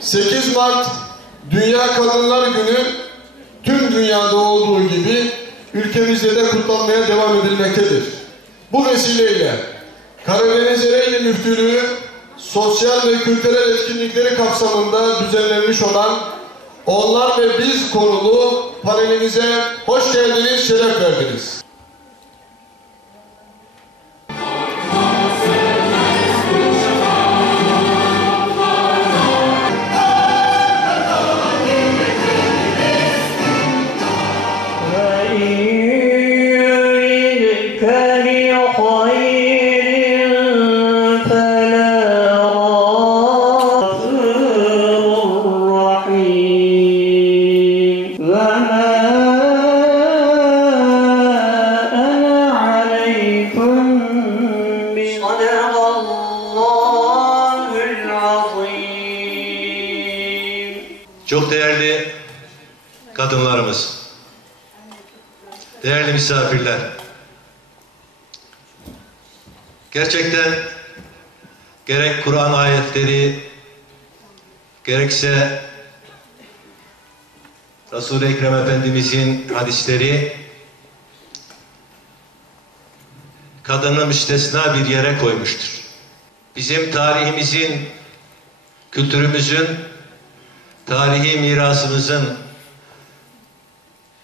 8 Mart Dünya Kadınlar Günü tüm dünyada olduğu gibi ülkemizde de kutlanmaya devam edilmektedir. Bu vesileyle Karadeniz Ereğli Müftülüğü sosyal ve kültürel etkinlikleri kapsamında düzenlenmiş olan Onlar ve Biz konulu panelimize hoş geldiniz, şeref verdiniz. Çok değerli kadınlarımız, değerli misafirler. Gerçekten gerek Kur'an ayetleri, gerekse Resul-i Ekrem Efendimizin hadisleri kadını müstesna bir yere koymuştur. Bizim tarihimizin, kültürümüzün tarihi mirasımızın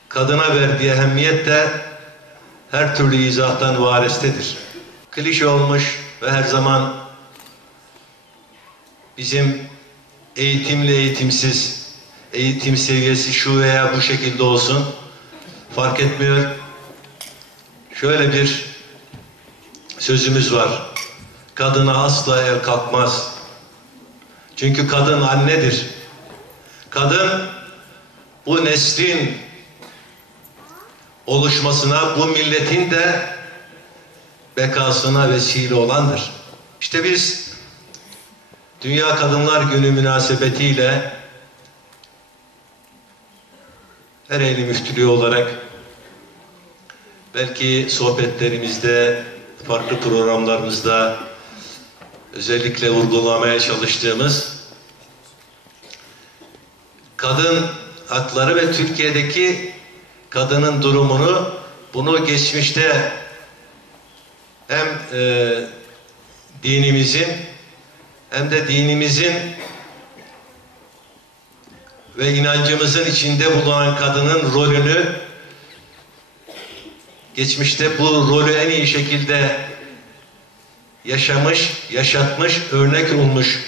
kadına verdiği ehemmiyet de her türlü izahtan varestedir. Klişe olmuş ve her zaman bizim eğitimli eğitimsiz, eğitim seviyesi şu veya bu şekilde olsun fark etmiyor. Şöyle bir sözümüz var. Kadına asla el kalkmaz. Çünkü kadın annedir. Kadın bu neslin oluşmasına, bu milletin de bekasına vesile olandır. İşte biz Dünya Kadınlar Günü münasebetiyle Ereğli Müftülüğü olarak belki sohbetlerimizde, farklı programlarımızda özellikle vurgulamaya çalıştığımız kadın hakları ve Türkiye'deki kadının durumunu bunu geçmişte hem e, dinimizin hem de dinimizin ve inancımızın içinde bulunan kadının rolünü geçmişte bu rolü en iyi şekilde yaşamış, yaşatmış, örnek olmuş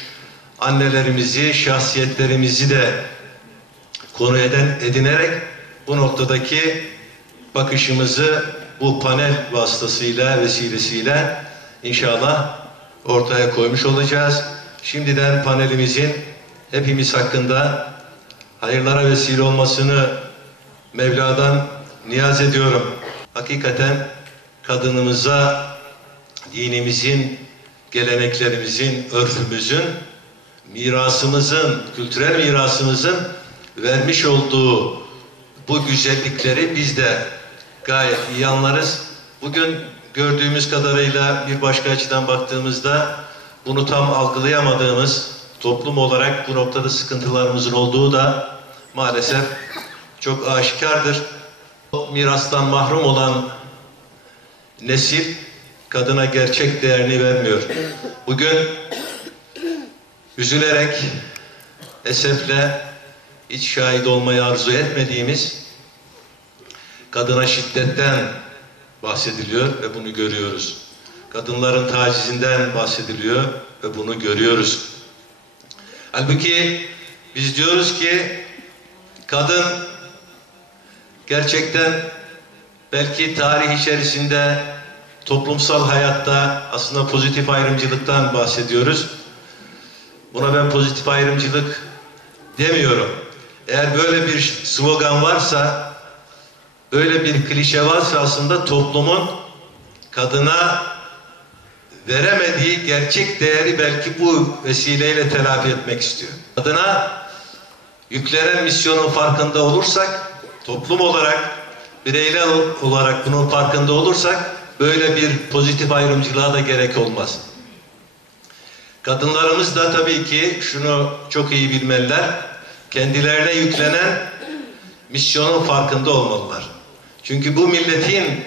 annelerimizi, şahsiyetlerimizi de konu eden, edinerek bu noktadaki bakışımızı bu panel vasıtasıyla, vesilesiyle inşallah ortaya koymuş olacağız. Şimdiden panelimizin hepimiz hakkında hayırlara vesile olmasını Mevla'dan niyaz ediyorum. Hakikaten kadınımıza dinimizin, geleneklerimizin, örfümüzün, mirasımızın, kültürel mirasımızın vermiş olduğu bu güzellikleri biz de gayet iyi anlarız. Bugün gördüğümüz kadarıyla bir başka açıdan baktığımızda bunu tam algılayamadığımız toplum olarak bu noktada sıkıntılarımızın olduğu da maalesef çok aşikardır. O mirastan mahrum olan nesil kadına gerçek değerini vermiyor. Bugün üzülerek, esefle hiç şahit olmayı arzu etmediğimiz kadına şiddetten bahsediliyor ve bunu görüyoruz. Kadınların tacizinden bahsediliyor ve bunu görüyoruz. Halbuki biz diyoruz ki kadın gerçekten belki tarih içerisinde toplumsal hayatta aslında pozitif ayrımcılıktan bahsediyoruz. Buna ben pozitif ayrımcılık demiyorum. Eğer böyle bir slogan varsa, böyle bir klişe varsa aslında toplumun kadına veremediği gerçek değeri belki bu vesileyle telafi etmek istiyor. Kadına yüklenen misyonun farkında olursak, toplum olarak, bireyler olarak bunun farkında olursak böyle bir pozitif ayrımcılığa da gerek olmaz. Kadınlarımız da tabii ki şunu çok iyi bilmeliler. Kendilerine yüklenen misyonun farkında olmalılar. Çünkü bu milletin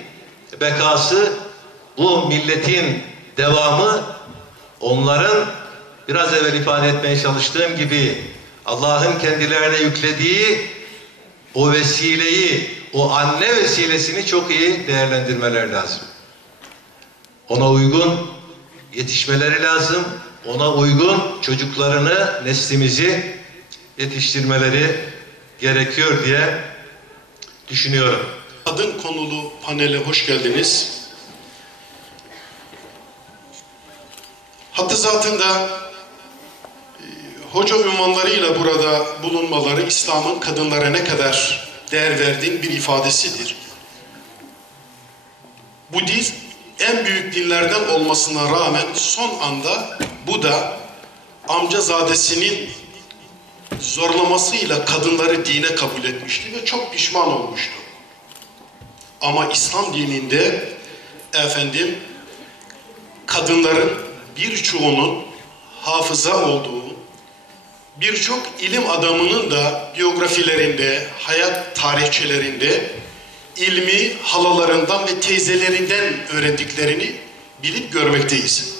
bekası, bu milletin devamı onların biraz evvel ifade etmeye çalıştığım gibi Allah'ın kendilerine yüklediği o vesileyi, o anne vesilesini çok iyi değerlendirmeler lazım. Ona uygun yetişmeleri lazım. Ona uygun çocuklarını, neslimizi yetiştirmeleri gerekiyor diye düşünüyorum. Kadın konulu panele hoş geldiniz. Hattı zatında e, hoca ünvanlarıyla burada bulunmaları İslam'ın kadınlara ne kadar değer verdiğin bir ifadesidir. Bu dil en büyük dinlerden olmasına rağmen son anda bu da amcazadesinin zorlamasıyla kadınları dine kabul etmişti ve çok pişman olmuştu. Ama İslam dininde efendim kadınların birçoğunun hafıza olduğu, birçok ilim adamının da biyografilerinde, hayat tarihçelerinde ilmi halalarından ve teyzelerinden öğrendiklerini bilip görmekteyiz.